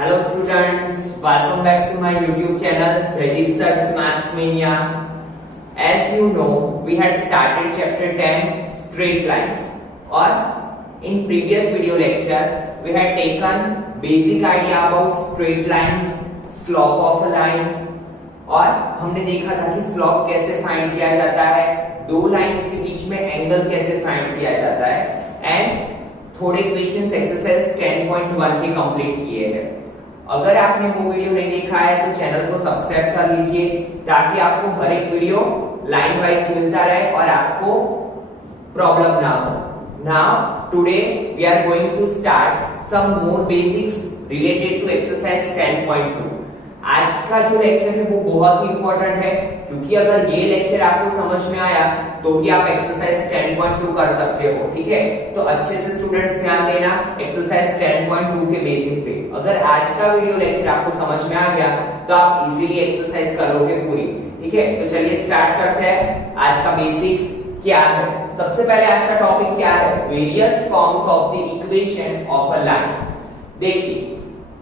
Hello students, welcome back to my YouTube channel Jaideep Sir's Maths Mania. As you know, we had started chapter 10 straight lines or in previous video lecture we had taken basic idea about straight lines, slope of a line और हमने देखा था कि slope कैसे find किया जाता है, दो लाइंस के बीच में एंगल कैसे फाइंड किया जाता है एंड थोड़े क्वेश्चंस एक्सरसाइज 10.1 के कंप्लीट किए हैं। अगर आपने वो वीडियो नहीं देखा है तो चैनल को सब्सक्राइब कर लीजिए ताकि आपको हर एक वीडियो लाइन वाइज मिलता रहे और आपको प्रॉब्लम ना हो। Now today we are going to start some more basics related to exercise 10.2। आज का जो लेक्चर है वो बहुत ही इंपॉर्टेंट है क्योंकि अगर ये लेक्चर आपको समझ में आया तो भी आप एक्सरसाइज 10.2 कर सकते हो। ठीक है, तो अच्छे से स्टूडेंट्स ध्यान देना एक्सरसाइज 10.2 के बेसिक पे। अगर आज का वीडियो लेक्चर आपको समझ में आ गया तो आप इजीली एक्सरसाइज करोगे पूरी। ठीक है, तो चलिए स्टार्ट करते हैं। आज का बेसिक क्या है? सबसे पहले आज का टॉपिक क्या है? Various forms of the equation of a line. देखिए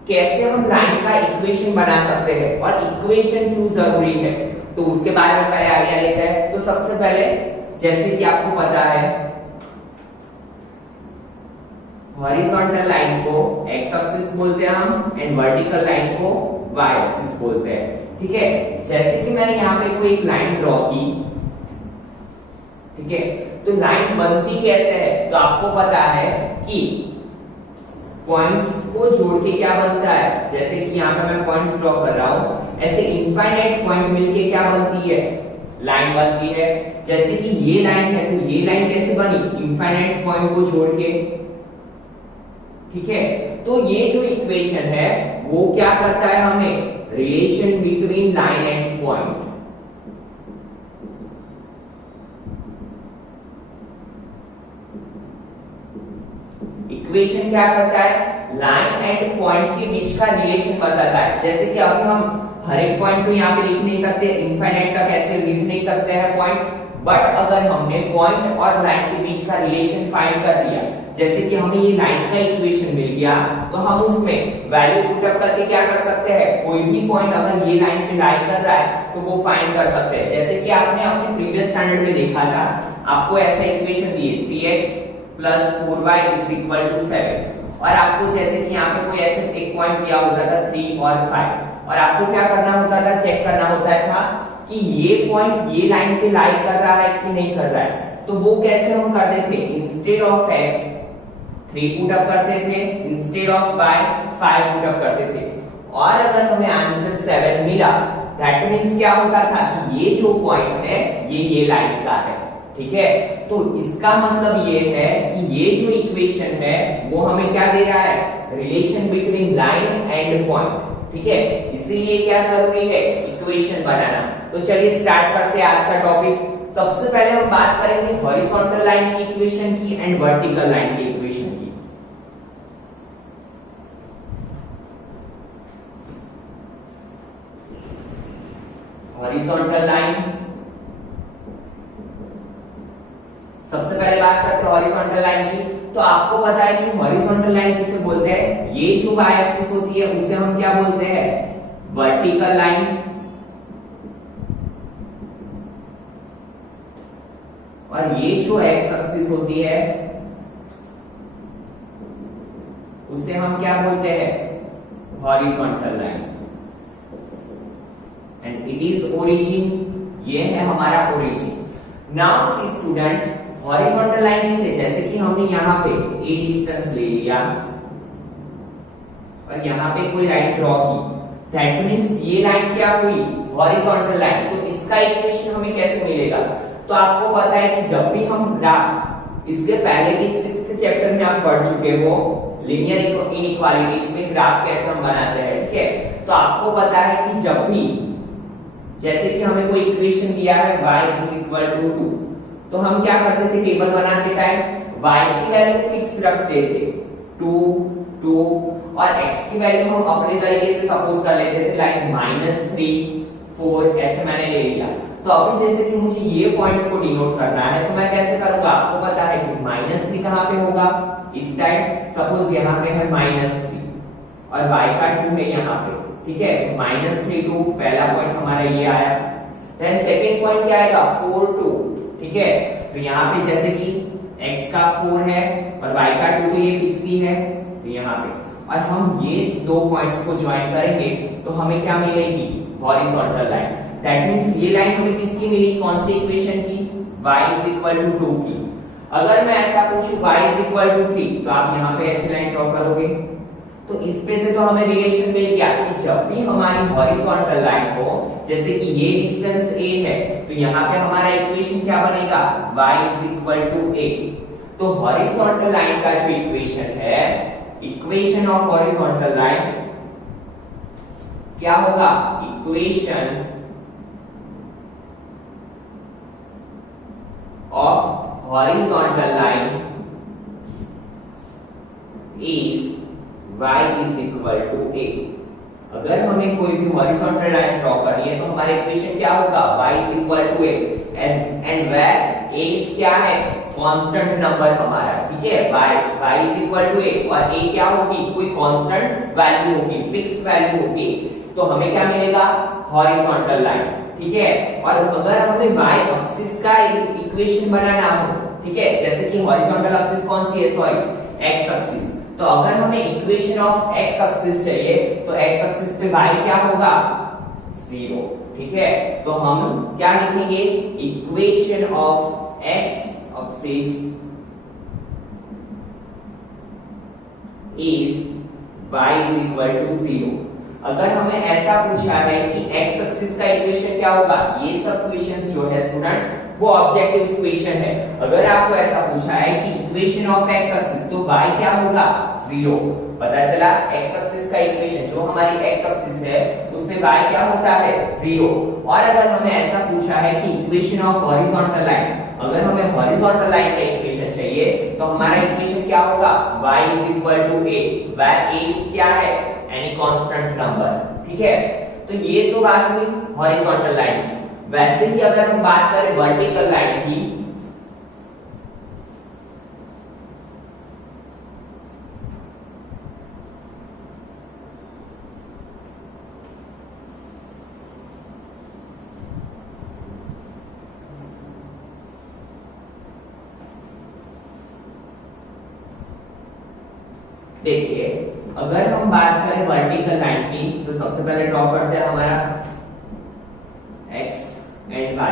कैसे हम लाइन का इक्वेशन बना सकते हैं और इक्वेशन क्यों जरूरी है तो उसके बारे में पहले आइडिया लेते हैं। तो सबसे पहले जैसे कि आपको पता है हॉरिजॉन्टल लाइन को एक्स एक्सिस बोलते हैं हम एंड वर्टिकल लाइन को वाई एक्सिस बोलते हैं। ठीक है, जैसे कि मैंने यहाँ पे कोई एक लाइन ड्रॉ की, ठीक है, तो लाइन बनती कैसे है? तो आपको पता है कि पॉइंट्स को जोड़ के क्या बनता है, जैसे कि यहाँ पे मैं पॉइंट्स ड्रॉ कर रहा हूं, ऐसे इनफाइनाइट पॉइंट मिलके क्या बनती है? लाइन बनती है। जैसे कि ये लाइन है तो ये लाइन कैसे बनी? इनफाइनाइट पॉइंट को जोड़ के। ठीक है, तो ये जो इक्वेशन है वो क्या करता है? हमें relation between line and point, equation क्या करता है? लाइन एंड पॉइंट के बीच का रिलेशन बताता है। जैसे कि अभी हम हर एक पॉइंट को यहाँ पे लिख नहीं सकते, इनफाइनाइट का कैसे लिख नहीं सकते हैं पॉइंट, बट अगर हमने पॉइंट और लाइन के बीच का रिलेशन फाइंड कर लिया, जैसे कि हमें ये लाइन का इक्वेशन मिल गया तो हम उसमें वैल्यू पुट अप करके क्या कर सकते हैं? कोई भी पॉइंट अगर ये लाइन पे लाई कर रहा है तो वो फाइंड कर सकते हैं। जैसे कि आपने अपने प्रीवियस स्टैंडर्ड में देखा था, आपको ऐसा इक्वेशन दिए 3x plus 4y is equal to 7 और आपको जैसे कि यहाँ पे कोई ऐसे एक पॉइंट दिया होता था 3 और 5 और आपको क्या करना होता था? चेक करना होता था कि ये पॉइंट ये लाइन पे लाई कर रहा है कि नहीं कर रहा है। तो वो कैसे हम करते थे? Instead of x 3 put up करते थे, instead of y 5 put up करते थे और अगर हमें आंसर 7 मिला दैट मींस क्या होता था कि ये जो पॉइंट है ये लाइन का है। ठीक है, तो इसका मतलब ये है कि ये जो इक्वेशन है वो हमें क्या दे रहा है? Relation between line and point. ठीक है, इसीलिए क्या जरूरी है? इक्वेशन बनाना। तो चलिए स्टार्ट करते हैं आज का टॉपिक। सबसे पहले हम बात करेंगे हॉरिजॉन्टल लाइन की इक्वेशन की एंड वर्टिकल लाइन की इक्वेशन की। हॉरिजॉन्टल लाइन, सबसे पहले बात करते हैं हॉरिजॉन्टल लाइन की। तो आपको पता है कि हॉरिजॉन्टल लाइन किसे बोलते हैं? ये जो y एक्सिस होती है उसे हम क्या बोलते हैं? Vertical line. और ये जो x एक्सिस होती है उसे हम क्या बोलते हैं? Horizontal line. And it is origin, ये है हमारा origin. Now see student, horizontal line किसे? जैसे कि हमने यहाँ पे a डिस्टेंस ले लिया और यहाँ पे कोई लाइन ड्रॉ की, दैट मींस ये लाइन क्या हुई? Horizontal line. तो इसका इक्वेशन हमें कैसे मिलेगा? तो आपको पता है कि जब भी हम ग्राफ, इसके पहले के 6th चैप्टर में आप पढ़ चुके हो लीनियर इनइक्वालिटीज में ग्राफ कैसे हम बनाते हैं। ठीक है, तो आपको पता है कि जब भी जैसे कि हमें कोई इक्वेशन दिया है y इज इक्वल टू 2 तो हम क्या करते थे? टेबल बनाते टाइम y की वैल्यू फिक्स रखते थे 2 2 और x की वैल्यू हम अपने तरीके से सपोज कर लेते थे लाइक -3 4 ऐसे मैंने ले लिया। तो अभी जैसे कि मुझे ये पॉइंट्स को डिनोट करना है तो मैं कैसे करूंगा? आपको पता है कि -3 कहां पे होगा? इस साइड, सपोज यहाँ पे है -3 और y का 2 है यहाँ पे, ठीक है। -3 2 पहला पॉइंट हमारा ये आया। देन सेकंड पॉइंट क्या आएगा 4 2, ठीक है। तो यहाँ पे जैसे कि x का 4 है और y का 2 तो ये फिक्स ही है, तो यहाँ पे और हम ये दो पॉइंट्स को ज्वाइन करेंगे तो हमें क्या मिलेगी, हॉरिजॉन्टल लाइन। दैट मींस ये लाइन हमें किसकी मिली, कौन सी इक्वेशन की, y 2 की। अगर मैं ऐसा पूछूं y 3 तो आप यहाँ पे ऐसी लाइन ड्रॉ करोगे। तो इस पे से तो हमें रिलेशन मिल गया कि जब भी हमारी हॉरिजॉन्टल लाइन हो, जैसे कि ये डिस्टेंस a है, तो यहाँ पे हमारा इक्वेशन क्या बनेगा, y a। तो हॉरिजॉन्टल लाइन का जो इक्वेशन है, इक्वेशन ऑफ हॉरिजॉन्टल लाइन क्या होगा, equation of horizontal line is y = a। अगर हमें कोई भी हॉरिजॉन्टल लाइन ड्रॉ करनी है तो हमारा इक्वेशन क्या होगा, y = a and where a क्या है, कांस्टेंट नंबर हमारा, ठीक है। y = a और a क्या होगी, कोई कांस्टेंट वैल्यू होगी, फिक्स वैल्यू होगी। तो हमें क्या मिलेगा, हॉरिजॉन्टल लाइन, ठीक है। और अगर हमें y एक्सिस का इक्वेशन बनाना हो, ठीक है, जैसे कि हॉरिजॉन्टल एक्सिस कौन सी है, सॉरी x एक्सिस। तो अगर हमें इक्वेशन ऑफ x एक्सिस चाहिए तो x एक्सिस पे y क्या होगा, 0, ठीक है। तो हम क्या लिखेंगे, equation of x axis is y = 0। अगर हमें ऐसा पूछा है कि x एक्सिस का इक्वेशन क्या होगा, ये सब क्वेश्चंस जो है स्टूडेंट वो ऑब्जेक्टिव क्वेश्चन है। अगर आपको ऐसा पूछा है कि इक्वेशन ऑफ x एक्सिस, तो y क्या होगा, 0। पता चला x एक्सिस का इक्वेशन जो हमारी x एक्सिस है उसमें y क्या होता है, 0। और अगर हमें ऐसा पूछा है कि इक्वेशन ऑफ हॉरिजॉन्टल लाइन, अगर हमें हॉरिजॉन्टल लाइन का इक्वेशन चाहिए तो हमारा इक्वेशन क्या होगा, y = a, where a क्या है, एनी कांस्टेंट नंबर, ठीक है। तो ये तो बात हुई हॉरिजॉन्टल लाइन की। वैसे ही अगर हम बात करें वर्टिकल लाइन की, देखिए अगर हम बात करें वर्टिकल लाइन की तो सबसे पहले ड्रॉ करते हैं हमारा x and y।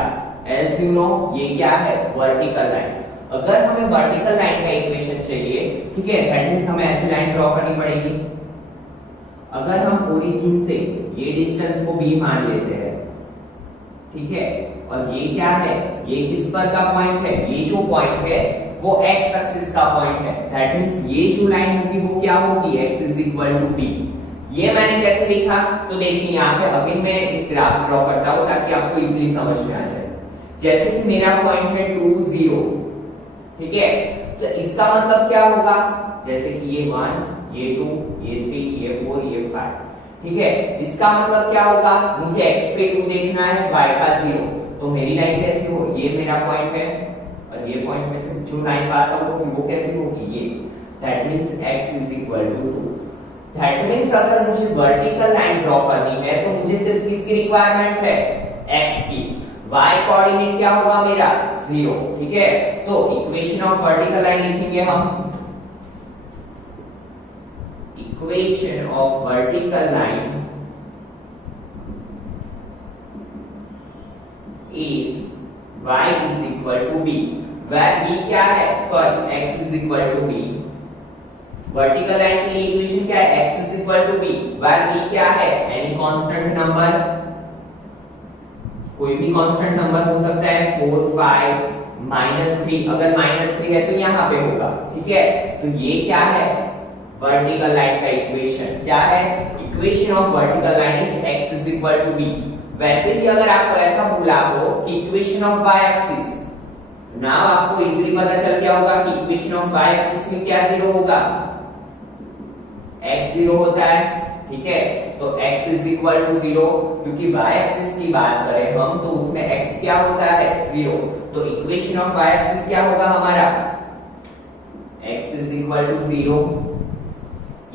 As you know ये क्या है, वर्टिकल लाइन। अगर हमें वर्टिकल लाइन का इक्वेशन चाहिए, ठीक है, दैट मींस हमें ऐसी लाइन ड्रॉ करनी पड़ेगी। अगर हम ओरिजिन से ये डिस्टेंस को b मान लेते हैं, ठीक है, और ये क्या है, ये किस पर का पॉइंट है, ये जो पॉइंट है वो x एक्सिस का पॉइंट है। दैट मींस ये जो लाइन होगी वो क्या होगी, x = b। ये मैंने कैसे लिखा, तो देखिए यहाँ पे अभी मैं एक ग्राफ ड्रॉ करता हूँ ताकि आपको इजीली समझ में आ जाए। जैसे कि मेरा पॉइंट है 2 0, ठीक है, तो इसका मतलब क्या होगा, जैसे कि ये 1 ये 2 ये 3 ये 4 ये 5, ठीक है। इसका मतलब क्या होगा, मुझे x पे 2 देखना है, y का 0। तो मेरी लाइन कैसी हो, ये मेरा पॉइंट है और ये पॉइंट में से जो लाइन पास आउट होगी वो कैसी होगी, ये। That means x = 2। That means अगर मुझे वर्टिकल लाइन ड्रॉ करनी है तो मुझे सिर्फ किसकी रिक्वायरमेंट है, x की। y कोऑर्डिनेट क्या होगा मेरा, 0, ठीक है। तो इक्वेशन ऑफ वर्टिकल लाइन लिखेंगे हम, equation of vertical line is y = b, where b क्या है, sorry x = b। Vertical line के लिए इक्वेशन क्या है, x = b, where b क्या है, एनी कांस्टेंट नंबर, कोई भी कांस्टेंट नंबर हो सकता है, 4 5 -3। अगर -3 है तो यहाँ पे होगा, ठीक है। तो ये क्या है, वर्टिकल लाइन का इक्वेशन क्या है, equation of vertical line is x = b। वैसे ही अगर आपको ऐसा बोला हो कि equation of y axis, now आपको इजीली पता चल गया होगा कि इक्वेशन ऑफ y एक्सिस में क्या 0 होगा, x 0 होता है, ठीक है। तो x = 0, क्योंकि y एक्सिस की बात करें हम तो उसमें x क्या होता है, 0। तो इक्वेशन ऑफ y एक्सिस क्या होगा हमारा, x = 0।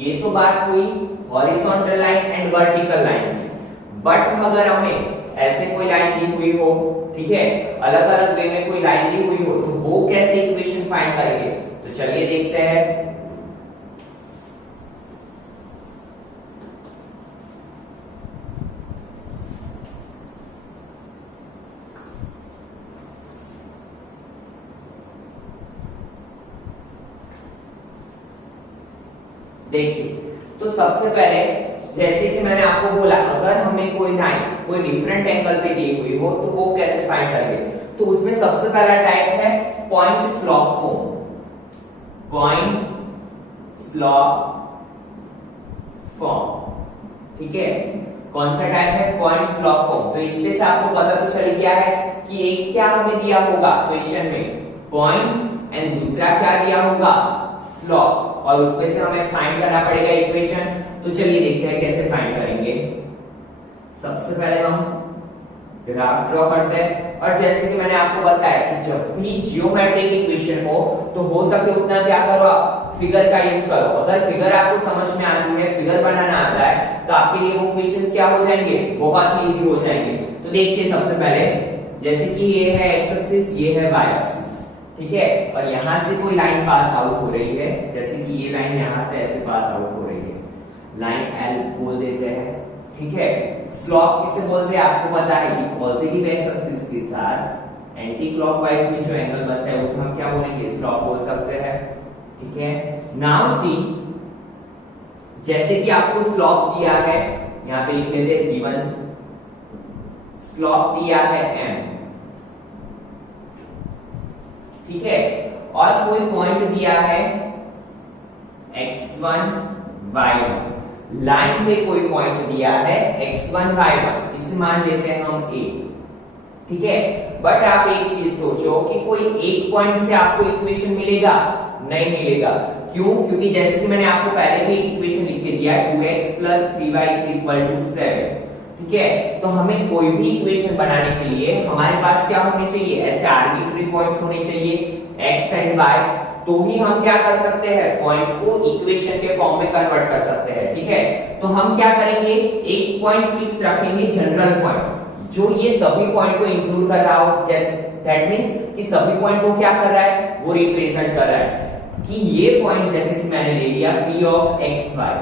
ये तो बात हुई horizontal line and vertical line की। बट अगर हमें ऐसे कोई लाइन दी हुई हो, ठीक है, अलग अलग वे में कोई लाइन दी हुई हो, तो वो कैसे इक्वेशन फाइंड करेंगे? तो चलिए देखते हैं। देखिए, तो सबसे पहले जैसे कि मैंने आपको बोला, अगर हमें कोई लाइन कोई डिफरेंट एंगल पे दी हुई हो तो वो कैसे फाइंड करेंगे? तो उसमें सबसे पहला टाइप है point slope form. Point slope form, ठीक है। कौन सा टाइप है? Point slope form. तो इसमें से आपको पता तो चल गया है कि एक क्या हमें दिया होगा क्वेश्चन में, पॉइंट, एंड दूसरा क्या दिया होगा, स्लॉप, और उसमें से हमें फाइंड करना पड़ेगा इक्वेशन। तो चलिए देखते हैं कैसे फाइंड करेंगे। सबसे पहले हम ग्राफ ड्रॉ करते हैं, और जैसे कि मैंने आपको बताया कि जब भी जियोमेट्रिक इक्वेशन हो सके उतना क्या करो आप, फिगर का यूज करो। अगर फिगर आपको समझ में आती है, फिगर बनाना आता है, तो आपके लिए वो क्वेश्चंस क्या हो जाएंगे, बहुत ही इजी हो जाएंगे। तो देखिए सबसे पहले, जैसे कि ये है एक्स एक्सिस, ये है वाई एक्सिस, ठीक है, और यहां से कोई लाइन पास आउट हो रही है, जैसे कि ये लाइन यहां से ऐसे पास आउट हो रही है, लाइन एल बोल देते हैं, ठीक है। स्लॉप किसे बोलते हैं आपको पता है कि पॉजिटिव एक्स एक्सिस के साथ एंटी क्लॉकवाइज में जो एंगल बनता है उसमें हम क्या बोलेंगे, स्लॉप बोल सकते हैं, ठीक है। नाउ सी, जैसे कि आपको स्लॉप दिया है, यहां पे लिख लेते हैं गिवन स्लॉप दिया है m, ठीक है, और कोई पॉइंट दिया है x1 y1, लाइन पे कोई पॉइंट दिया है x1 y1, इसे मान लेते हैं हम a, ठीक है। बट आप एक चीज सोचो कि कोई एक पॉइंट से आपको इक्वेशन मिलेगा? नहीं मिलेगा। क्यों? क्योंकि जैसे कि मैंने आपको पहले भी इक्वेशन लिख के दिया है 2x + 3y = 7, ठीक है। तो हमें कोई भी इक्वेशन बनाने के लिए हमारे पास क्या होने चाहिए, ऐसे आर्बिट्री पॉइंट्स होने चाहिए x एंड y, तो ही हम क्या कर सकते हैं, पॉइंट को इक्वेशन के फॉर्म में कन्वर्ट कर सकते हैं, ठीक है। तो हम क्या करेंगे, एक पॉइंट फिक्स रखेंगे, जनरल पॉइंट, जो ये सभी पॉइंट को इंक्लूड कर रहा हो, जैसे दैट मींस कि सभी पॉइंट को क्या कर रहा है, वो रिप्रेजेंट कर रहा है। कि ये पॉइंट जैसे कि मैंने ले लिया p ऑफ x y,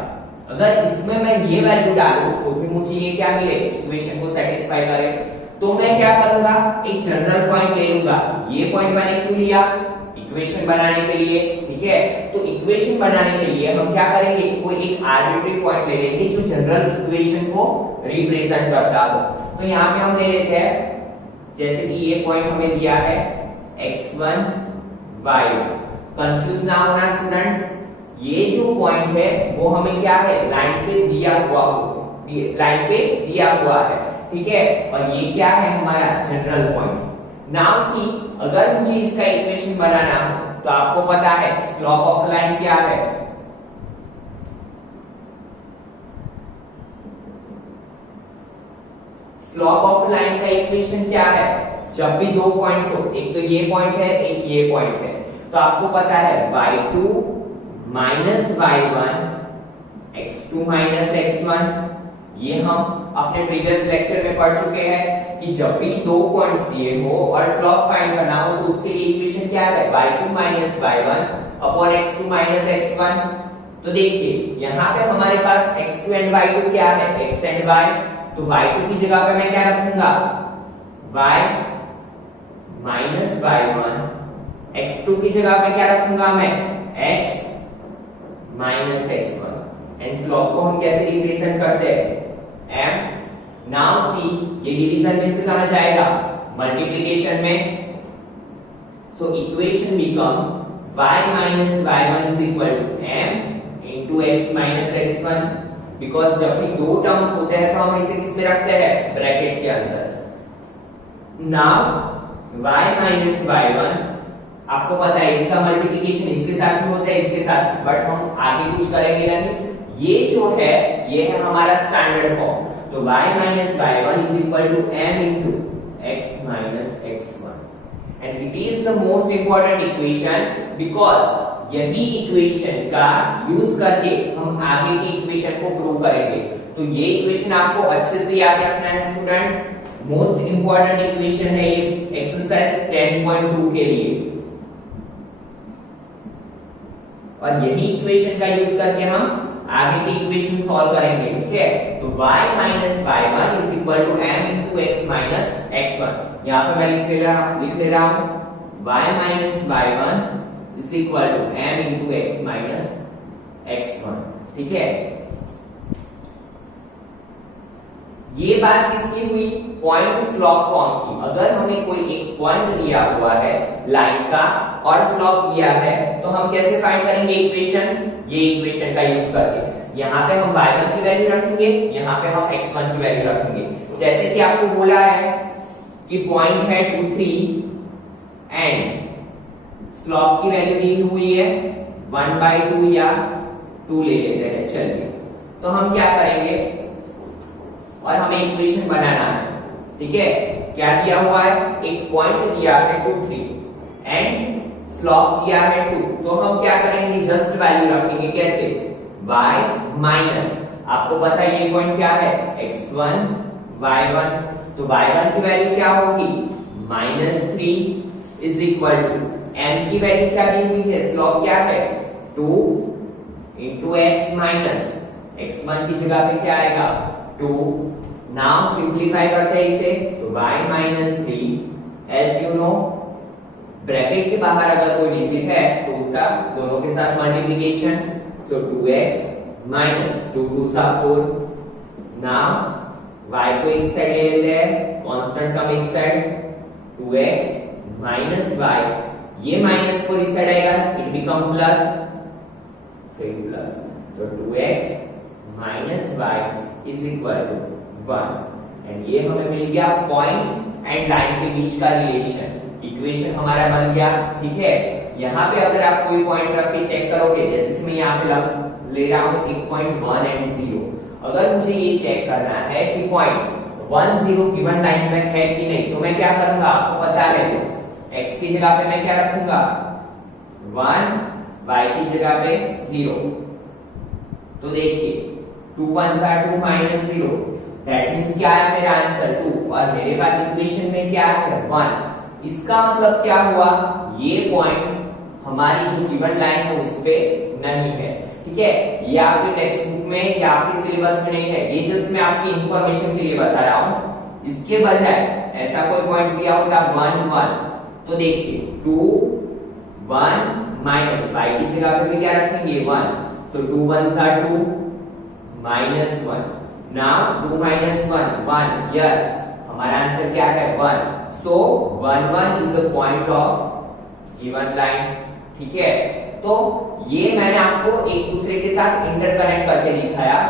अगर इसमें मैं ये वैल्यू डालूं तो भी मुझे ये क्या मिले, इक्वेशन को सेटिस्फाई करे। तो मैं क्या करूंगा, एक जनरल पॉइंट ले लूंगा। ये पॉइंट मैंने क्यों लिया, इक्वेशन बनाने के लिए, ठीक है। तो इक्वेशन बनाने के लिए हम क्या करेंगे, कोई एक आर्बिट्री पॉइंट ले लेंगे जो जनरल इक्वेशन को रिप्रेजेंट करता हो। तो यहाँ पे हम ले लेते हैं, जैसे कि ये पॉइंट हमें दिया है x1 y1। कंफ्यूज ना होना स्टूडेंट, ये जो पॉइंट है वो हमें क्या है, लाइन पे दिया हुआ है, ठीक है, और ये क्या है हमारा जनरल पॉइंट। नाउ सी, अगर मुझे इसका इक्वेशन बनाना हो तो आपको पता है स्लोप ऑफ लाइन क्या है, स्लोप ऑफ लाइन का इक्वेशन क्या है, जब भी दो पॉइंट्स हो, एक तो ये पॉइंट है, एक ये पॉइंट है, तो आपको पता है y2 minus y1 x2 minus x1। ये हम अपने प्रीवियस लेक्चर में पढ़ चुके हैं कि जब भी दो पॉइंट्स दिए हो और स्लोप फाइंड करना हो तो उसके लिए इक्वेशन क्या है, y2 minus y1 upon x2 minus x1। तो देखिए यहाँ पे हमारे पास x2 एंड y2 क्या है, x एंड y, तो y2 की जगह पे मैं क्या रखूंगा, y माइनस y1, x2 की जगह पे क्या रखूंगा मैं, x minus x1। And slope को हम कैसे रिप्रेजेंट करते हैं, m। नाउ सी, ये डिवीजन में से कहां जाएगा, मल्टीप्लिकेशन में। So equation become y minus y1 is equal to m into x minus x1, because जब भी दो टर्म्स होते हैं तो हम इसे किस में रखते हैं, ब्रैकेट के अंदर। नाउ y माइनस y1, आपको पता है इसका मल्टीप्लिकेशन इसके साथ भी होता है, इसके साथ, बट हम आगे कुछ करेंगे नहीं। ये जो है ये है हमारा स्टैंडर्ड फॉर्म, तो y minus y1 is equal to m into x minus x1, and it is the most important equation because यही इक्वेशन का यूज करके हम आगे की इक्वेशन को प्रूव करेंगे। तो ये इक्वेशन आपको अच्छे से याद रखना है स्टूडेंट, मोस्ट इंपॉर्टेंट इक्वेशन है ये एक्सरसाइज 10.2 के लिए। और यही इक्वेशन का यूज करके हम आगे की इक्वेशन सॉल्व करेंगे, ठीक है। तो y minus y1 is equal to m into x minus x1। यहाँ पे मैं लिख ले रहा हूं y minus y1 is equal to m into x minus x1, ठीक है। ये बात किसकी हुई? पॉइंट स्लॉप फॉर्म की। अगर हमें कोई एक पॉइंट दिया हुआ है लाइन का और स्लॉप दिया है तो हम कैसे फाइंड करेंगे इक्वेशन? ये इक्वेशन का यूज करके यहाँ पे हम y1 की वैल्यू रखेंगे, यहाँ पे हम x1 की वैल्यू रखेंगे। जैसे कि आपको बोला है कि पॉइंट है 2 3 एंड स्लॉप की वैल्यू दी हुई है 1/2 या 2 ले लेते हैं, चलिए। तो हम क्या करेंगे और हमें इक्वेशन बनाना है, ठीक है। क्या दिया हुआ है? एक पॉइंट दिया है 2 3 एंड स्लॉप दिया है 2। तो हम क्या करेंगे? जस्ट वैल्यू रखेंगे। कैसे? y माइनस, आपको पता है ये पॉइंट क्या है? x1 y1। तो y1 की वैल्यू क्या होगी? -3 इज इक्वल टू m की वैल्यू क्या दी हुई है? स्लॉप क्या है? 2 इंटू x माइनस x1 की जगह पे क्या आएगा? 2। नाउ सिंप्लीफाई करते हैं इसे, तो y minus 3 as you know bracket के बाहर अगर कोई डिजिट है तो उसका दोनों के साथ multiplication, so 2x minus 2 2 4। Now y को एक साइड ले लेते हैं, कांस्टेंट टर्म एक साइड, 2x माइनस y, ये माइनस 4 इस साइड आएगा, it become plus, so plus, तो 2x minus y is equal to 1। And ये हमें मिल गया पॉइंट एंड लाइन के बीच का रिलेशन। इक्वेशन हमारा बन गया, ठीक है। यहाँ पे अगर आप कोई पॉइंट रख के चेक करोगे, जैसे कि मैं यहाँ पे ले रहा हूँ 1.1 एंड 0। अगर मुझे ये चेक करना है कि पॉइंट 1 0 गिवन लाइन में है कि नहीं, तो मैं क्या करूंगा? आपको पता है, x की जगह पे मैं क्या रखूंगा? 1, y की जगह पे 0। तो देखिए 2 1 2 माइनस 0, दैट मींस क्या है मेरा आंसर 2, और मेरे पास इक्वेशन में क्या है? 1। इसका मतलब क्या हुआ? ये पॉइंट हमारी जो गिवन लाइन है उस पे नहीं है, ठीक है। ये आपके टेक्स्ट बुक में या आपके सिलेबस में नहीं है, ये जस्ट मैं आपकी इंफॉर्मेशन के लिए बता रहा हूं। इसके बजाय ऐसा कोई पॉइंट दिया होता 1 1, तो देखिए 2 1 माइनस y की जगह पे भी क्या रखेंगे? 1, so 2 1 2 minus 1। Now 2 minus 1 1, yes, हमारा आंसर क्या है? 1। So 1 1 is the point of given line, ठीक है। तो ये मैंने आपको एक दूसरे के साथ इंटरकनेक्ट करके दिखाया।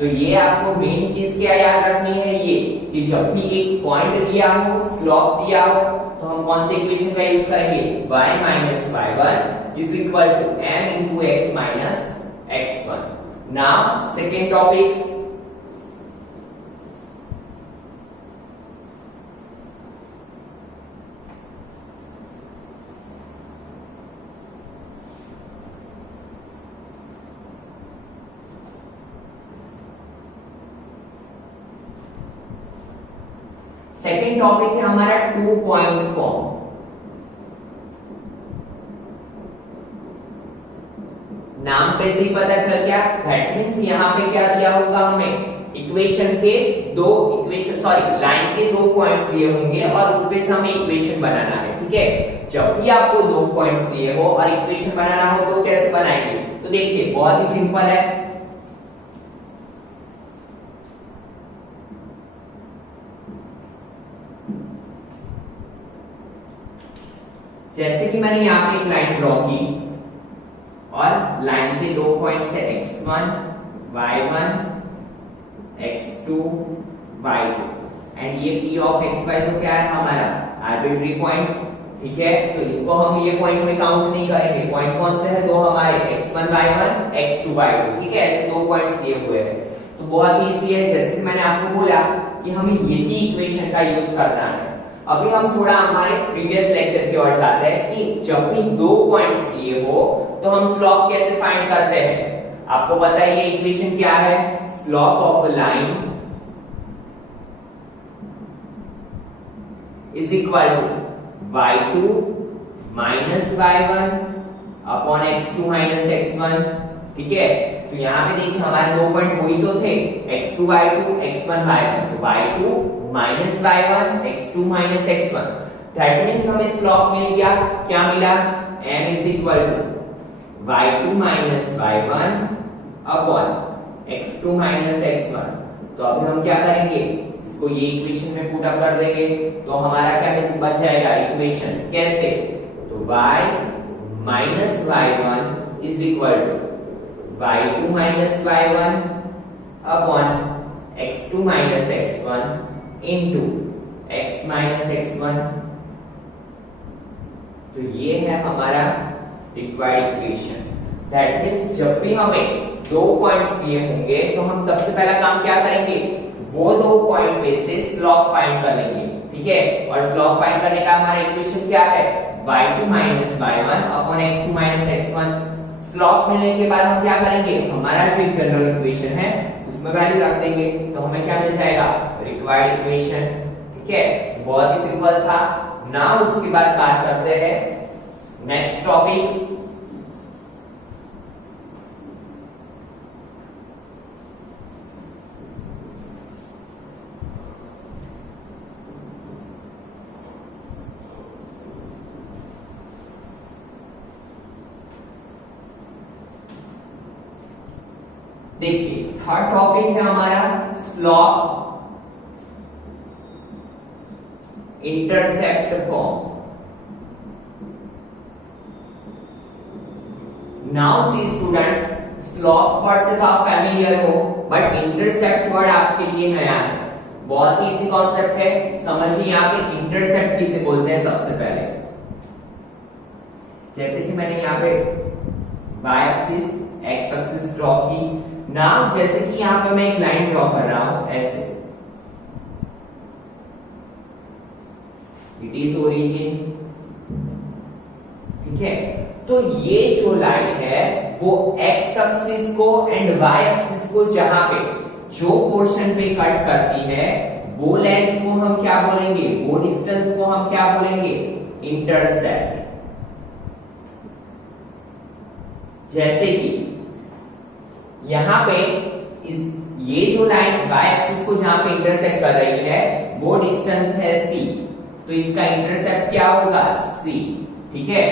तो ये आपको मेन चीज क्या याद रखनी है, ये कि जब भी एक पॉइंट दिया हो, स्लॉप दिया हो, तो हम कौन से इक्वेशन का यूज करेंगे? y minus y1 is equal to m into x minus x1। Now second topic, second topic है हमारा 2 पॉइंट फॉर्म। नाम पे से ही पता चल गया, दैट मींस यहाँ पे क्या दिया होगा हमें? इक्वेशन के लाइन के 2 पॉइंट्स दिए होंगे और उस पे से हमें इक्वेशन बनाना है, ठीक है। जब भी आपको 2 पॉइंट्स दिए हो और इक्वेशन बनाना हो तो कैसे बनाएंगे? तो देखिए बहुत ही सिंपल है। जैसे कि मैंने यहाँ पे एक लाइन ड्रॉ की और लाइन के 2 पॉइंट्स है x1 y1 x2 y2 and ये p ऑफ xy तो क्या है? हमारा आर्बिट्री पॉइंट, ठीक है। तो इसको हम ये पॉइंट में काउंट नहीं करेंगे। पॉइंट कौन से है? 2 हमारे x1 y1 x2 y2, ठीक है। ऐसे 2 पॉइंट्स दिए हुए हैं, तो बहुत ही इजी है। जैसे कि मैंने आपको बोला कि हमें यही इक्वेशन का यूज करना है। अभी हम थोड़ा हमारे प्रीवियस लेक्चर की ओर जाते हैं कि जब भी दो पॉइंट्स दिए हो तो हम स्लोप कैसे फाइंड करते हैं। आपको पता है ये इक्वेशन क्या है, slope of a line is equal to y2 minus y1 upon x2 minus x1। ठीक है, तो यहाँ पे देखिए हमारे दो पॉइंट वही तो थे, x2 y2 x1 y1, तो y2 minus y1 x2 minus x1। That means हमें स्लोप मिल गया, क्या मिला, m is equal to y2 minus y1 upon x2 minus x1। तो अभी हम क्या करेंगे, इसको ये इक्वेशन में पुट अप कर देंगे तो हमारा क्या बच जाएगा इक्वेशन, कैसे, तो y minus y1 is equal to y2 minus y1 upon x2 minus x1 into x minus x1। तो ये है हमारा रिक्वायर्ड इक्वेशन। दैट मींस जब भी हमें दो पॉइंट्स दिए होंगे तो हम सबसे पहला काम क्या करेंगे, वो दो पॉइंट पे से स्लोप फाइंड कर लेंगे। ठीक है, और स्लोप फाइंड करने का हमारा इक्वेशन क्या है, y2 minus y1 upon x2 minus x1। Slope मिलने के बाद हम क्या करेंगे, हमारा जो एक जनरल इक्वेशन है उसमें वैल्यू रख देंगे तो हमें क्या मिल जाएगा, रिक्वायर्ड इक्वेशन। ठीक है, बहुत ही सिंपल था ना। उसके बाद बात करते हैं नेक्स्ट टॉपिक, देखिए थर्ड टॉपिक है हमारा slope intercept form. Now see student, slope word से तो आप फैमिलियर हो, बट इंटरसेप्ट वर्ड आपके लिए नया है। बहुत ही इजी कॉन्सेप्ट है, समझिए यहाँ पे इंटरसेप्ट किसे बोलते हैं। सबसे पहले जैसे कि मैंने यहाँ पे y axis x axis draw की, नाउ जैसे कि यहां पे मैं एक लाइन ड्रॉ कर रहा हूं ऐसे, इट इज ओरिजिन। ठीक है, तो ये जो लाइन है वो x एक्सिस को एंड y एक्सिस को जहां पे जो पोर्शन पे कट करती है वो लेंथ को हम क्या बोलेंगे, वो डिस्टेंस को हम क्या बोलेंगे, इंटरसेप्ट। जैसे कि यहां पे ये जो लाइन y एक्सिस को जहां पे इंटरसेक्ट कर रही है वो डिस्टेंस है c, तो इसका इंटरसेप्ट क्या होगा, c। ठीक है,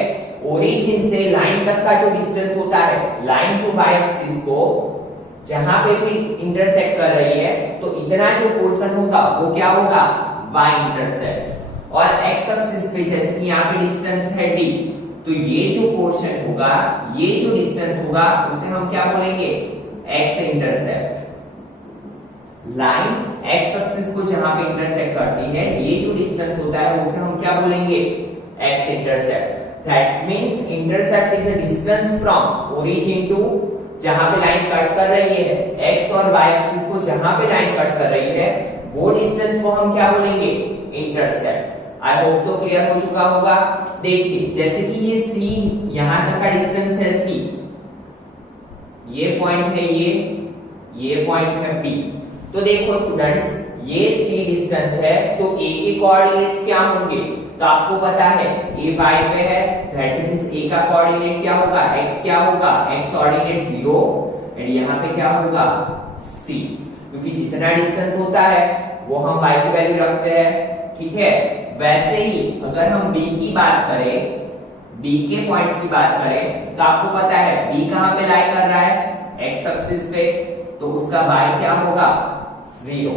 ओरिजिन से लाइन तक का जो डिस्टेंस होता है, लाइन जो y एक्सिस को जहां पे भी इंटरसेक्ट कर रही है तो इतना जो पोर्शन होगा वो क्या होगा, y इंटरसेप्ट। और x एक्सिस पे जैसे कि यहाँ पे डिस्टेंस है d, तो ये जो पोर्शन होगा, ये जो डिस्टेंस होगा उसे हम क्या बोलेंगे, x intercept. Line x axis को जहां पे इंटरसेक्ट करती है ये जो डिस्टेंस होता है उसे हम क्या बोलेंगे, x intercept. That means intercept is a distance from origin to, जहां पे लाइन कट कर रही है, x और y एक्सिस को जहां पे लाइन कट कर रही है वो डिस्टेंस को हम क्या बोलेंगे, intercept. I hope so clear हो चुका होगा। देखिए जैसे कि ये c यहां तक का डिस्टेंस है c, ये पॉइंट है ये पॉइंट है P। तो देखो स्टूडेंट्स, ये C डिस्टेंस है तो A के कोऑर्डिनेट्स क्या होंगे, तो आपको पता है A y पे है, दैट मींस A का कोऑर्डिनेट क्या होगा, x क्या होगा, x कोऑर्डिनेट 0 एंड यहाँ पे क्या होगा, C। क्योंकि जितना डिस्टेंस होता है वो हम y की वैल्यू रखते हैं। ठीक है, वैसे ही अगर हम B की बात करें, B के पॉइंट्स की बात करें तो आपको पता है B कहां पे लाई कर रहा है, x एक्सिस पे, तो उसका y क्या होगा, 0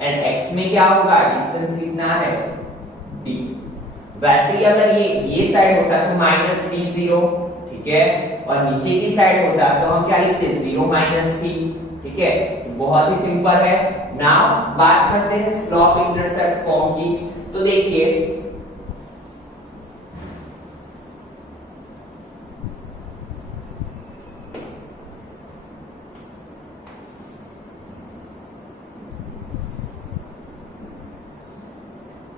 एंड x में क्या होगा, डिस्टेंस कितना है, d। वैसे ही अगर ये साइड होता तो माइनस d 0, ठीक है, और नीचे की साइड होता तो हम क्या लिखते, 0 माइनस c। ठीक है, बहुत ही सिंपल है। नाउ बात करते हैं स्लोप इंटरसेप्ट फॉर्म की। तो देखिए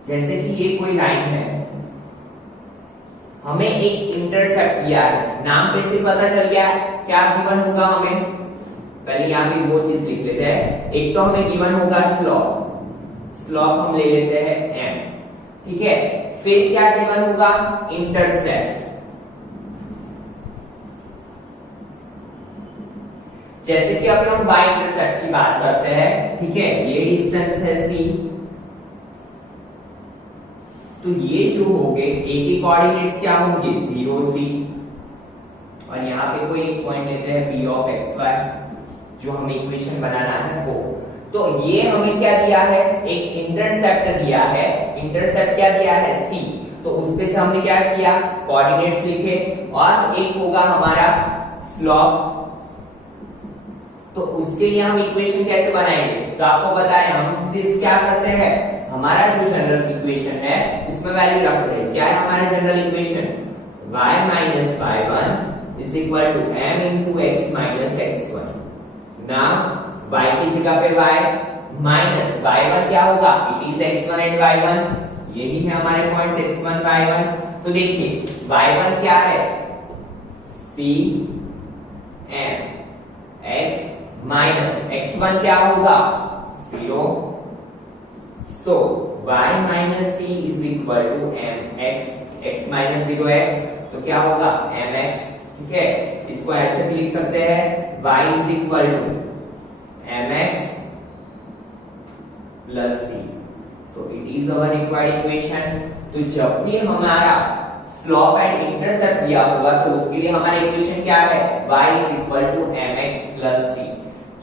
जैसे कि ये कोई लाइन है, हमें एक इंटरसेप्ट दिया है, नाम पे से पता चल गया क्या गिवन होगा हमें। पहले यहाँ पे दो चीज लिख लेते हैं, एक तो हमें गिवन होगा स्लोप, स्लोप हम ले लेते हैं m, ठीक है। फिर क्या गिवन होगा, इंटरसेप्ट। जैसे कि अगर हम y इंटरसेप्ट की बात करते हैं, ठीक है, ये डिस्टेंस है c, तो ये जो होंगे a के कोऑर्डिनेट्स क्या होंगे 0 c, और यहाँ पे कोई एक पॉइंट लेते हैं p ऑफ xy, जो हमें इक्वेशन बनाना है वो। तो ये हमें क्या दिया है, एक इंटरसेप्ट दिया है, इंटरसेप्ट क्या दिया है c, तो उस पे से हमने क्या किया, कोऑर्डिनेट्स लिखे, और एक होगा हमारा स्लोप। तो उसके लिए हम इक्वेशन कैसे बनाएंगे, तो आपको बताएं, हम सिर्फ क्या करते हैं, हमारा जो जनरल इक्वेशन है इसमें वैल्यू रखते हैं। क्या है हमारा general equation, y minus y1 is equal to m into x minus x1। Now y की जगह पे y माइनस y1 क्या होगा, it is x1 and y1, यही है हमारे पॉइंट्स x1 y1। तो देखिए y1 क्या है, c m x minus x1 क्या होगा 0, so y minus c is equal to mx, x minus 0x, तो क्या होगा mx, ठीक है। इसको ऐसे भी लिख सकते हैं, y is equal to mx plus c, so it is our required equation. तो जब भी हमारा स्लोप एंड इंटरसेप्ट दिया होगा तो उसके लिए हमारा इक्वेशन क्या है, y is equal to mx plus c।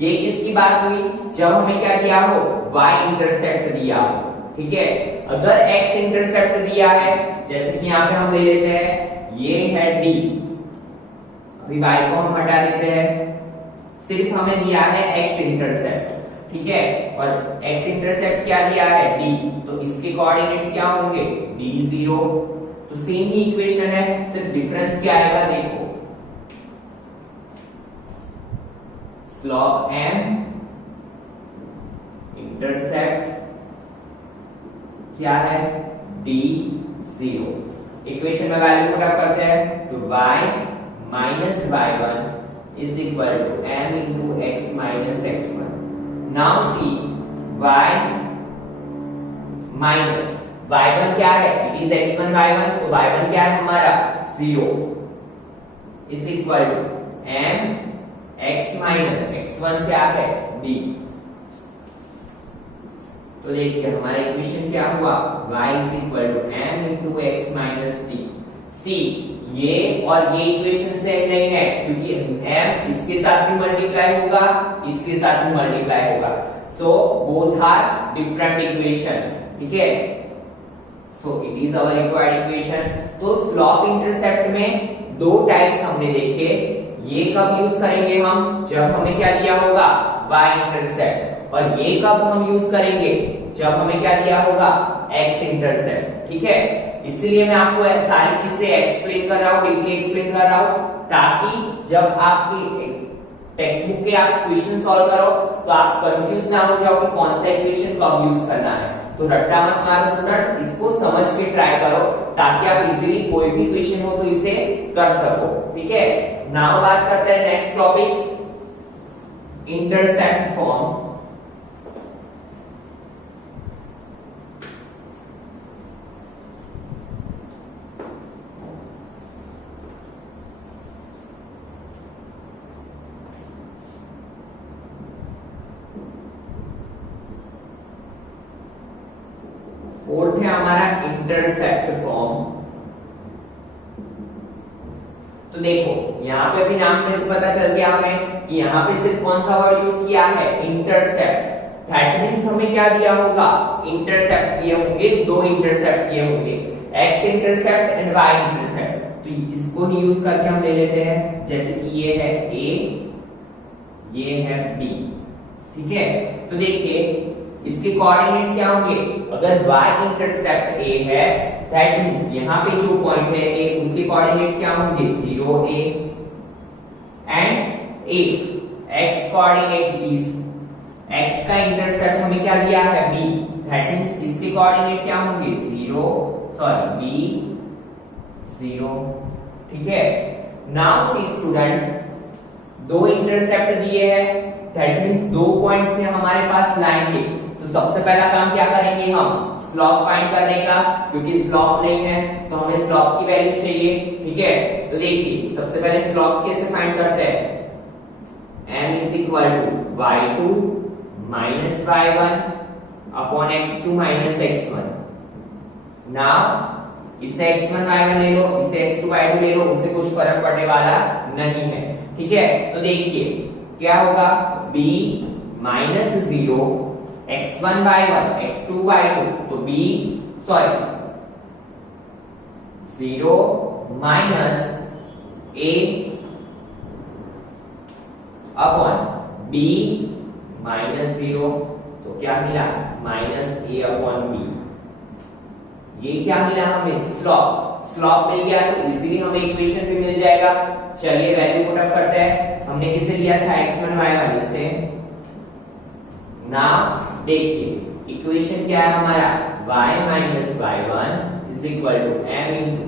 ये किसकी बात हुई, जब हमें क्या दिया हो, y इंटरसेप्ट दिया हो, ठीक है। अगर x इंटरसेप्ट दिया है, जैसे कि यहाँ पे हम ले लेते हैं, ये है d, अभी y को हम हटा देते हैं, सिर्फ हमें दिया है x इंटरसेप्ट, ठीक है, और x इंटरसेप्ट क्या दिया है d, तो इसके कोऑर्डिनेट्स क्या होंगे d0। तो सेम ही इक्वेशन है, सिर्फ डिफरेंस क्या आएगा, देखो स्लोप m इंटरसेप्ट क्या है d0। इक्वेशन में वैल्यू पुट अप करते हैं, तो y minus y1 is equal to m into x minus x1। Now see y minus y1 क्या है, इट इज x1 y1, तो y1 क्या है हमारा 0 is equal to m x minus x1 क्या है d। तो देखिए हमारा इक्वेशन क्या हुआ, y is equal to m into x minus d। See ये और ये इक्वेशन सेम नहीं है, क्योंकि m इसके साथ भी मल्टीप्लाई होगा, इसके साथ भी मल्टीप्लाई होगा, so both are different equation, ठीक है। So it is our required equation. तो स्लोप इंटरसेप्ट में दो टाइप्स हमने देखे, ये कब यूज करेंगे हम, जब हमें क्या दिया होगा y इंटरसेप्ट, और ये कब हम यूज करेंगे, जब हमें क्या दिया होगा x इंटरसेप्ट, ठीक है। इसलिए मैं आपको सारी चीजें एक्सप्लेन कर रहा हूँ, डीपली एक्सप्लेन कर रहा हूँ, ताकि जब आपकी टेक्स्ट बुक के आप क्वेश्चन सॉल्व करो तो आप कंफ्यूज ना हो जाओ कि कौन सा इक्वेशन कब यूज करना है। तो रट्टा मत मारो स्टूडेंट, इसको समझ के ट्राई करो ताकि आप इजीली कोई भी क्वेश्चन हो तो इसे कर सको, ठीक है। नाउ बात करते हैं next topic, intercept form. Fourth है हमारा इंटरसेप्ट फॉर्म। तो देखो यहाँ पे भी नाम में से पता चल गया हमें कि यहाँ पे सिर्फ कौन सा वर्ड यूज किया है, इंटरसेप्ट। दैट मींस हमें क्या दिया होगा, इंटरसेप्ट दिए होंगे, दो इंटरसेप्ट दिए होंगे, X intercept and Y intercept. तो इसको ही यूज करके हम ले लेते हैं, जैसे कि ये है ए, ये है बी, ठीक है। तो देखिए इसके कोऑर्डिनेट्स क्या होंगे, अगर y इंटरसेप्ट a है, दैट मींस यहाँ पे जो पॉइंट है a, उसके कोऑर्डिनेट्स क्या होंगे 0 a, and if x coordinate is, x का इंटरसेप्ट हमें क्या दिया है b, दैट मींस इसके कोऑर्डिनेट क्या होंगे 0 सॉरी b 0, ठीक है। नाउ सी स्टूडेंट, दो इंटरसेप्ट दिए हैं, दैट मींस दो पॉइंट से हमारे पास लाएंगे, तो सबसे पहला काम क्या करेंगे हम स्लॉप फाइंड करने का, क्योंकि स्लॉप नहीं है तो हमें स्लॉप की वैल्यू चाहिए, ठीक है। तो देखिए सबसे पहले स्लॉप कैसे फाइंड करते हैं, m is equal to y2 minus y1 upon x2 minus x1। Now इसे x1 y1 ले लो, इसे x2 y2 ले लो, उससे कुछ फर्क पड़ने वाला नहीं है, ठीक है। तो देखिए क्या होगा, b minus 0 x1 y1 x2 y2, तो b sorry 0 minus a upon b minus 0, तो क्या मिला minus a अपॉन b। ये क्या मिला हमें स्लॉप, स्लॉप मिल गया तो इजीली हमें इक्वेशन भी मिल जाएगा। चलिए वैल्यू पुट अप करते हैं, हमने किसे लिया था x1 y1, इसे ना देखिए इक्वेशन क्या है हमारा y minus y1 is equal to m into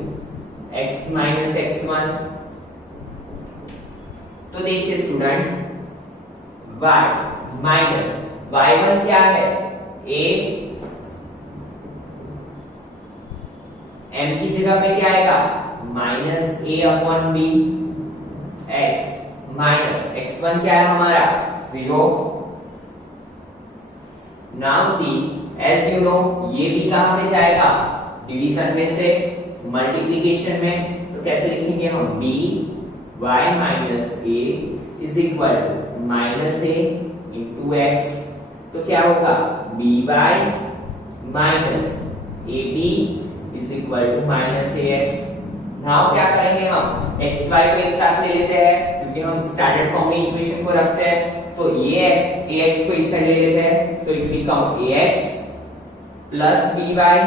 x minus x1। तो देखिए स्टूडेंट y minus y1 क्या है a, m की जगह पे क्या आएगा minus a upon b, x minus x1 क्या है हमारा 0। Now see as you know ये भी कहां पे जाएगा डिवीजन में से मल्टीप्लिकेशन में, तो कैसे लिखेंगे हम b y minus a is equal to minus a into x, तो क्या होगा b y minus a b is equal to minus ax। Now क्या करेंगे हम x y को एक साथ ले लेते हैं, क्योंकि हम स्टैंडर्ड फॉर्म में इक्वेशन को रखते हैं, तो ये ax को इस साइड ले लेते हैं, so it become ax plus by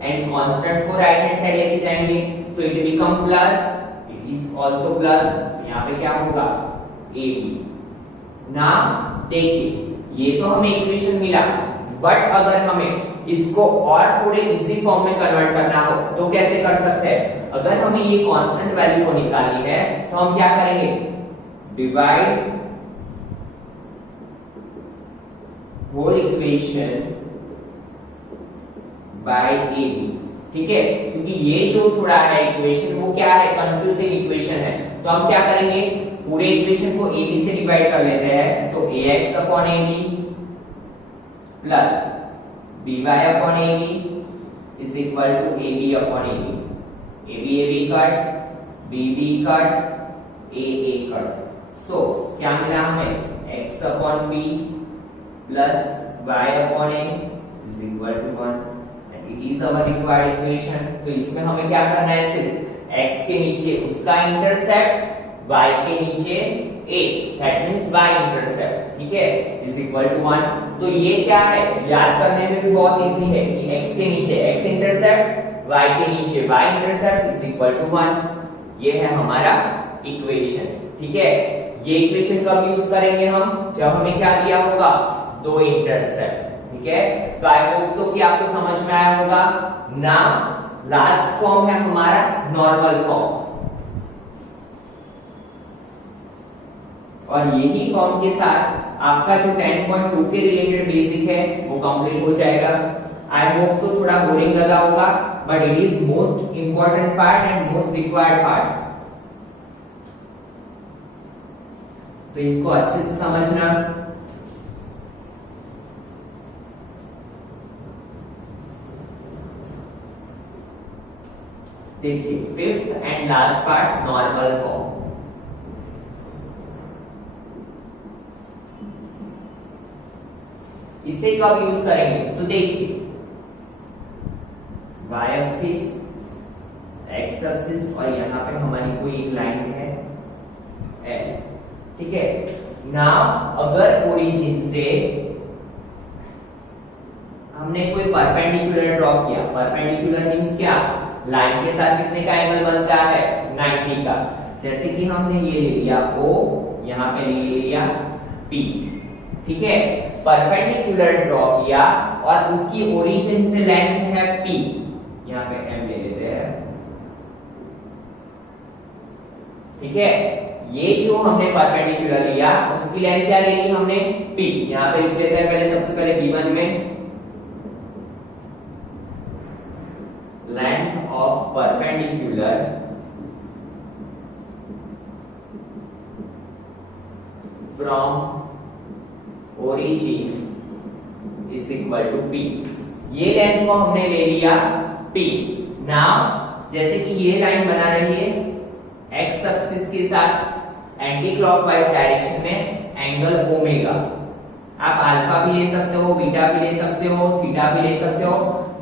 and constant को राइट हैंड साइड लेके जाएंगे, so it become plus, it is also plus, यहाँ पे क्या होगा ab। ना देखिए ये तो हमें इक्वेशन मिला, बट अगर हमें इसको और थोड़े इजी फॉर्म में कन्वर्ट करना हो तो कैसे कर सकते हैं। अगर हमें ये कांस्टेंट वैल्यू को निकालनी है तो हम क्या करेंगे, divide whole equation by ab, ठीक है। क्योंकि ये जो थोड़ा है इक्वेशन वो क्या है कंफ्यूजिंग इक्वेशन है, तो हम क्या करेंगे पूरे इक्वेशन को ab से डिवाइड कर लेते हैं, तो ax upon ab plus by upon ab is equal to ab upon ab, ab cut bb cut a cut, so क्या मिला हमें x upon b plus y upon a is equal to 1 and it is our required equation. तो इसमें हमें क्या करना है, सिर्फ x के नीचे उसका इंटरसेप्ट, y के नीचे a, that means y intercept, ठीक है, इज इक्वल टू 1। तो ये क्या है याद करने में भी बहुत इजी है कि x के नीचे x इंटरसेप्ट, y के नीचे y intercept is equal to 1, ये है हमारा इक्वेशन, ठीक है। ये इक्वेशन कब यूज करेंगे हम, जब हमें क्या दिया होगा दो इंटरसेप्ट, ठीक है। तो आई होप सो कि आपको समझ में आया होगा ना। लास्ट फॉर्म है हमारा नॉर्मल फॉर्म, और यही फॉर्म के साथ आपका जो 10.2 के रिलेटेड बेसिक है वो कंप्लीट हो जाएगा। आई होप सो थोड़ा बोरिंग लगा होगा, but it is most important part and most required part, तो इसको अच्छे से समझना। देखिए fifth and last part normal form. इसे कब यूज करेंगे, तो देखिए y एक्सिस, x एक्सिस और यहां पे हमारी कोई एक लाइन है L, ठीक है। नाउ अगर ओरिजिन से हमने कोई परपेंडिकुलर ड्रॉ किया, परपेंडिकुलर मींस क्या, लाइन के साथ कितने का एंगल बनता है 90 का। जैसे कि हमने ये ले लिया O, यहां पे ले लिया P, ठीक है, परपेंडिकुलर ड्रॉ किया और उसकी ओरिजिन से लेंथ है p, यहां पे m ले लेते हैं, ठीक है। ये जो हमने परपेंडिकुलर लिया उसकी लेंथ क्या ले ली हमने, p, यहां पे लिख लेते हैं पहले, सबसे पहले v1 में length of perpendicular from origin is equal to p। ये लेंथ को हमने ले लिया p। नाउ जैसे कि ये लाइन बना रही है x एक्सिस के साथ एंटी क्लॉकवाइज डायरेक्शन में एंगल ओमेगा, आप अल्फा भी ले सकते हो, बीटा भी ले सकते हो, थीटा भी ले सकते हो,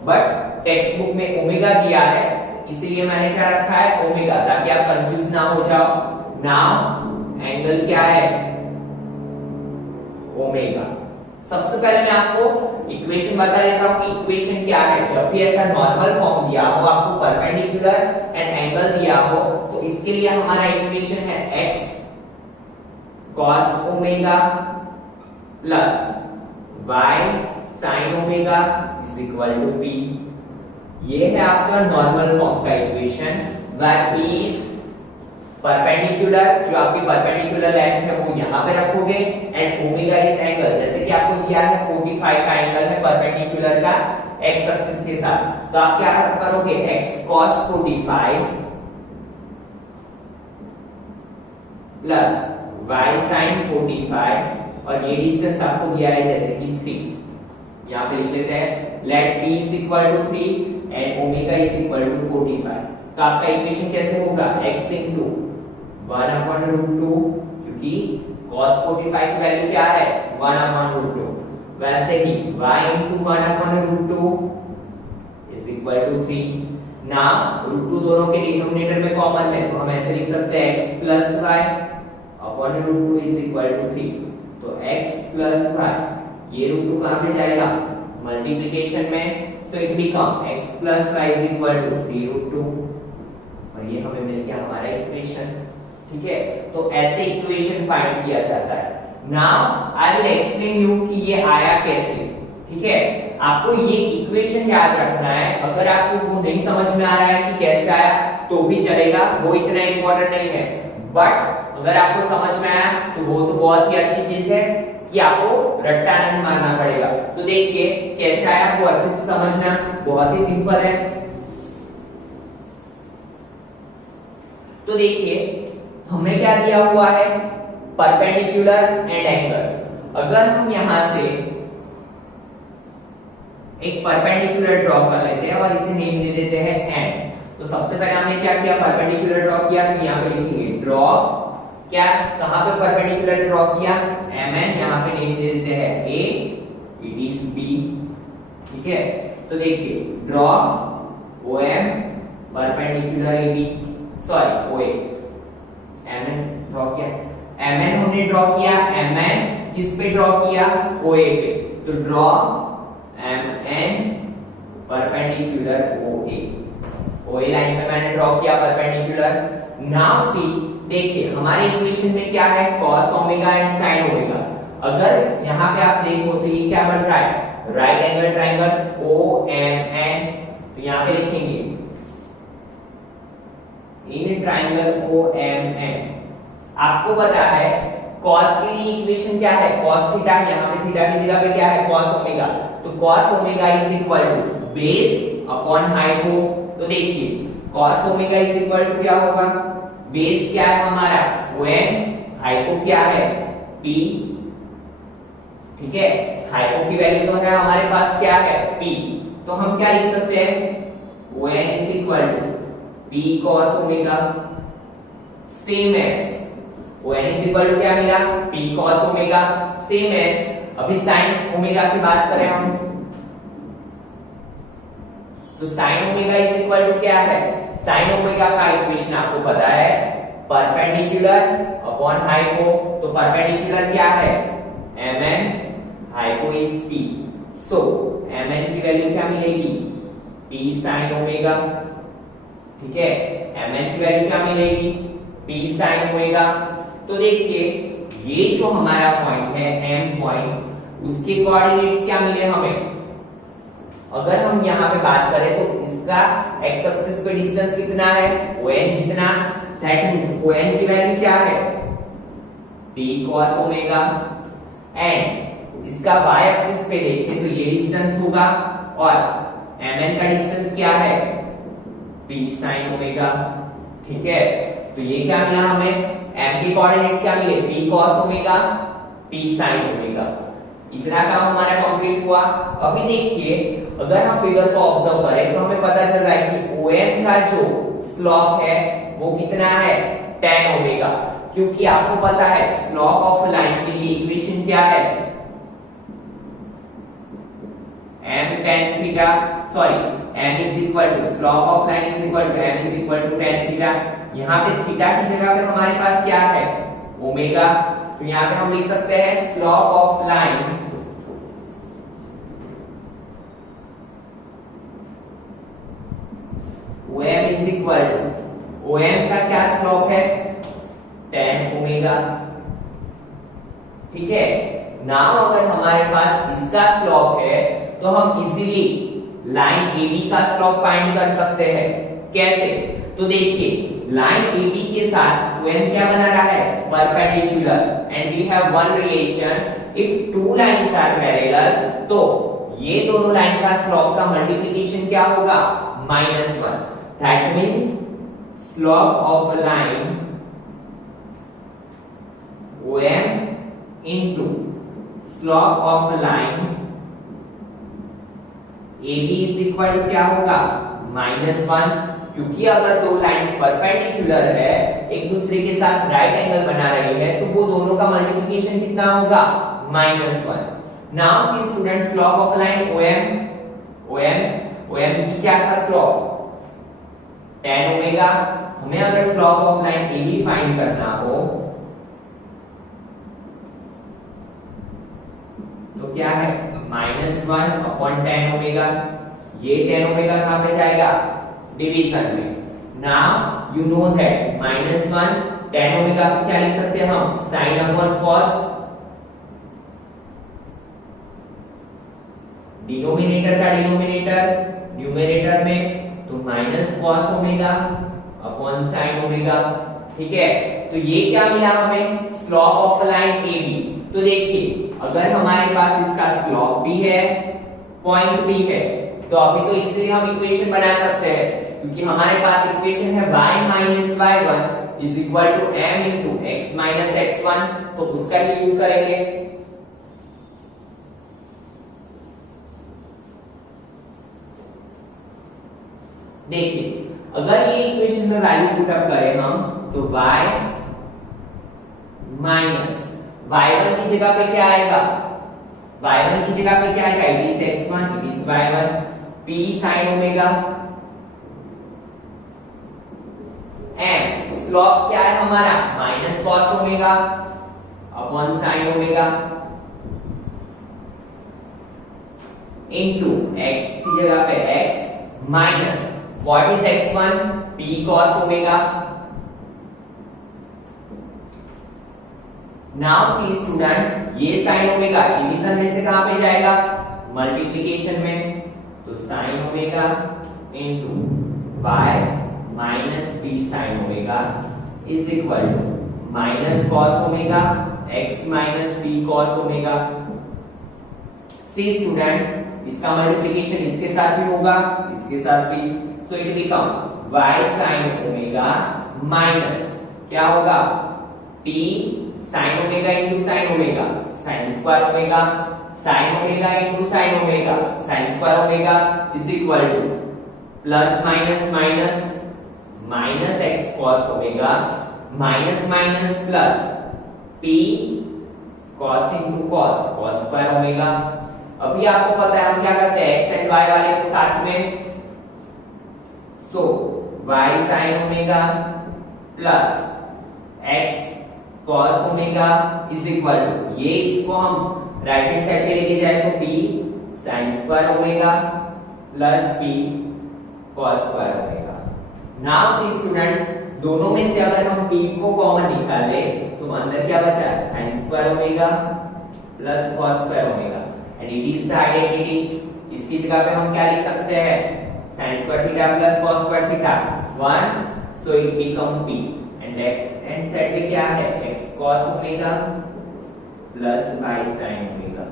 बट टेक्स्ट बुक में ओमेगा दिया है इसीलिए मैंने क्या रखा है ओमेगा, ताकि आप कंफ्यूज ना हो जाओ। नाउ एंगल क्या है ओमेगा। सबसे पहले मैं आपको इक्वेशन बता देता हूं कि इक्वेशन क्या है। जब भी ऐसा नॉर्मल फॉर्म दिया हो, आपको परपेंडिकुलर एंड एंगल दिया हो, तो इसके लिए हमारा इक्वेशन है x cos omega plus y sin omega is equal to p। ये है आपका नॉर्मल फॉर्म का equation, where p is perpendicular, जो आपकी परपेंडिकुलर लेंथ है वो यहां पे रखोगे, एंड ओमेगा इज एंगल, जैसे कि आपको दिया है 45 का एंगल है परपेंडिकुलर का x एक्सिस के साथ, तो आप क्या करोगे x cos 45 plus y sin 45, और ये डिस्टेंस आपको दिया है जैसे कि 3, यहां पे लिख लेते हैं let p is equal to 3 and omega is equal to 45। तो आपका इक्वेशन कैसे होगा x इनटू 1/√2, क्योंकि cos 45 की वैल्यू क्या है 1/√2, वैसे ही y into 1/√2 is equal to 3। ना √2 दोनों के डिनोमिनेटर में कॉमन है, तो हम ऐसे लिख सकते हैं x plus y upon √2 is equal to 3। तो x प्लस y, ये √2 कहां पे जाएगा मल्टीप्लिकेशन में, so it become x plus y is equal to 3√2, और ये हमें मिल गया हमारा इक्वेशन, ठीक है। तो ऐसे इक्वेशन फाइंड किया जाता है। Now I will explain you कि ये आया कैसे, ठीक है। आपको ये इक्वेशन याद रखना है, अगर आपको वो नहीं समझ में आ रहा है कि कैसे आया तो भी चलेगा, वो इतना इंपॉर्टेंट नहीं है, बट अगर आपको समझ में आया तो वो तो बहुत ही अच्छी चीज है कि आपको रट्टा नहीं मारना पड़ेगा। तो देखिए कैसे आया वो अच्छे से समझना, बहुत ही सिंपल है। तो देखिए हमें क्या दिया हुआ है परपेंडिकुलर एंड एंगल। अगर हम यहां से एक परपेंडिकुलर ड्रॉ कर लेते हैं और इसे नेम दे देते हैं एन, तो सबसे पहले हमने क्या किया परपेंडिकुलर ड्रॉ किया, तो यहां पे लिखेंगे ड्रॉ क्या, कहां पे परपेंडिकुलर ड्रॉ किया mn, यहां पे नेम दे देते हैं a, इट इज b, ठीक है। तो देखिए draw om perpendicular ab, sorry oa, mn draw किया, mn हमने ड्रॉ किया, mn किस पे ड्रॉ किया oa पे, तो draw mn perpendicular oa, oa line पे मैंने ड्रॉ किया परपेंडिकुलर। नाउ सी, देखिए हमारे इक्वेशन में क्या है cos omega and sin omega. अगर यहां पे आप देखो तो ये क्या बन रहा है राइट एंगल ट्रायंगल OMN, तो यहां पे लिखेंगे इन ट्रायंगल OMN। आपको पता है cos के लिए इक्वेशन क्या है cos थीटा, यहां पे थीटा की जगह पे क्या है cos ओमेगा, तो cos omega is equal to base upon hypo. तो देखिए cos omega is equal to क्या होगा, बेस क्या है हमारा OM, हाइपो क्या है P, ठीक है। हाइपो की वैल्यू तो है हमारे पास क्या है P, तो हम क्या लिख सकते हैं ON is equal to P cos omega, same as ON is equal to क्या मिला P cos omega, same as अभी sin ओमेगा की बात करें हम, तो sin omega is equal to क्या है, sin ओमेगा का इक्वेशन आपको पता है परपेंडिकुलर अपॉन हाइपो, तो परपेंडिकुलर क्या है mn, hypo is p, so mn की वैल्यू क्या मिलेगी p sin ओमेगा, ठीक है। mn की वैल्यू क्या मिलेगी p sin ओमेगा। तो देखिए ये जो हमारा पॉइंट है m पॉइंट, उसके कोऑर्डिनेट्स क्या मिले हमें? अगर हम यहाँ पे बात करें तो इसका x एक्सिस पे डिस्टेंस कितना है, ON जितना, दैट मींस ON की वैल्यू क्या है, p cos ओमेगा, एंड इसका y एक्सिस पे देखें तो ये डिस्टेंस होगा और mn का डिस्टेंस क्या है, p sin ओमेगा। ठीक है, तो ये क्या मिला हमें, m के कोऑर्डिनेट्स क्या मिले, p cos omega, p sin omega. इतना काम हमारा कंप्लीट हुआ। अभी देखिए अगर हम फिगर को ऑब्जर्व करें तो हमें पता चल रहा है कि OM का जो स्लोप है वो कितना है, tan ओमेगा, क्योंकि आपको पता है स्लोप ऑफ लाइन के लिए इक्वेशन क्या है, m tan theta, sorry m is equal to slope of line is equal to m is equal to tan theta. यहाँ पे थीटा की जगह पे हमारे पास क्या है, ओमेगा, तो यहाँ पे हम लिख सकते हैं slope of line OM is equal to, OM का क्या स्लोप है, tan ओमेगा। ठीक है, नाउ अगर हमारे पास इसका स्लोप है तो हम इजीली लाइन AB का स्लोप फाइंड कर सकते हैं। कैसे? तो देखिए लाइन AB के साथ OM क्या बना रहा है, perpendicular, and we have one relation, if two lines are parallel, तो ये दोनों लाइन का स्लोप का मल्टीप्लिकेशन क्या होगा, -1। That means slope of line OM into slope of line AB is equal to क्या होगा, -1, क्योंकि अगर दो लाइन परपेंडिकुलर है, एक दूसरे के साथ राइट एंगल बना रही है, तो वो दोनों का मल्टीप्लिकेशन कितना होगा, -1। Now see student, slope of line OM की क्या था स्लोप, tan ओमेगा। हमें अगर slope of line AB find करना हो तो क्या है, -1 अपॉन tan ओमेगा। ये tan ओमेगा कहां पे जाएगा, डिवीजन में। Now you know that -1 tan omega को क्या लिख सकते हैं हम, sin अपॉन cos, डिनोमिनेटर का डिनोमिनेटर न्यूमरेटर में, तो -cos omega upon sin omega. ठीक है, तो ये क्या मिला हमें, स्लोप ऑफ लाइन AB। तो देखिए अगर हमारे पास इसका स्लोप भी है, पॉइंट भी है, तो अभी तो इजीली हम इक्वेशन बना सकते हैं, क्योंकि हमारे पास इक्वेशन है y minus y1 is equal to m into x minus x1, तो उसका ही यूज करेंगे। देखिए अगर ये इक्वेशन में वैल्यू पुट अप करें हम, तो y माइनस y1 की जगह पे क्या आएगा, y1 की जगह पे क्या आएगा, it is x1, it is y1, p sin omega, m slope क्या है हमारा, minus cos omega upon sin omega, into x की जगह पे x minus what is x1, p cos omega. Now see student, ये sin ओमेगा डिवीजन में से कहां पे जाएगा, मल्टीप्लिकेशन में, तो sin omega into y minus p sin omega is equal to minus cos omega x minus p cos omega. C student, इसका multiplication इसके साथ भी होगा, इसके साथ भी, सो it become y sin omega minus क्या होगा, p sin omega into sin omega, sin square omega, sin omega into sin omega, sin square omega is equal two plus minus minus minus x cos omega minus minus plus p cos into cos, cos square omega. अभी आपको पता है हम क्या करते हैं, x and y वाले को साथ में, so y sin omega plus x cos omega is equal to, ये इसको हम राइट हैंड साइड पे लेके जाए तो p sin square omega plus p cos square omega. Now see student, दोनों में से अगर हम p को कॉमन निकाल ले तो तो अंदर क्या बचा, sin square omega plus cos square omega, and it is the identity. इसकी जगह पे हम क्या लिख सकते हैं, sin square theta plus cos square theta 1, so it become p, and left hand side पे क्या है, x cos omega plus y sin omega.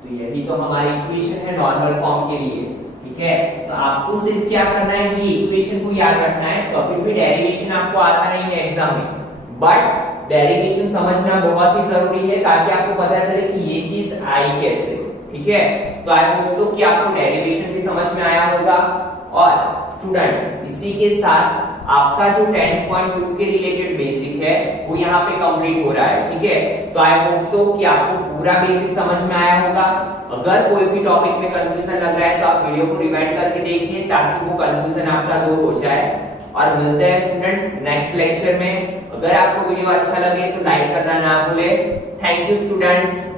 तो यही तो हमारी इक्वेशन है नॉर्मल फॉर्म के लिए, ठीक है। तो आपको सिर्फ क्या करना है, ये इक्वेशन को याद रखना है। कभी भी डेरिवेशन आपको आता नहीं है एग्जाम में, बट डेरिवेशन समझना बहुत ही जरूरी है ताकि आपको पता चले कि ये चीज आई कैसे, ठीक है। तो आई होप सो कि आपको डेरिवेशन भी समझ में आया होगा। और स्टूडेंट, इसी के साथ आपका जो 10.2 के रिलेटेड बेसिक है वो यहाँ पे कंप्लीट हो रहा है, ठीक है। तो आई होप सो कि आपको पूरा बेसिक समझ में आया होगा। अगर कोई भी टॉपिक में कंफ्यूजन लग रहा है तो आप वीडियो को रिवाइंड करके देखिए ताकि वो कंफ्यूजन आपका दूर हो जाए। और मिलते हैं स्टूडेंट्स नेक्स्ट लेक्चर में। अगर आपको वीडियो अच्छा लगे तो लाइक करना ना भूले। Thank you students.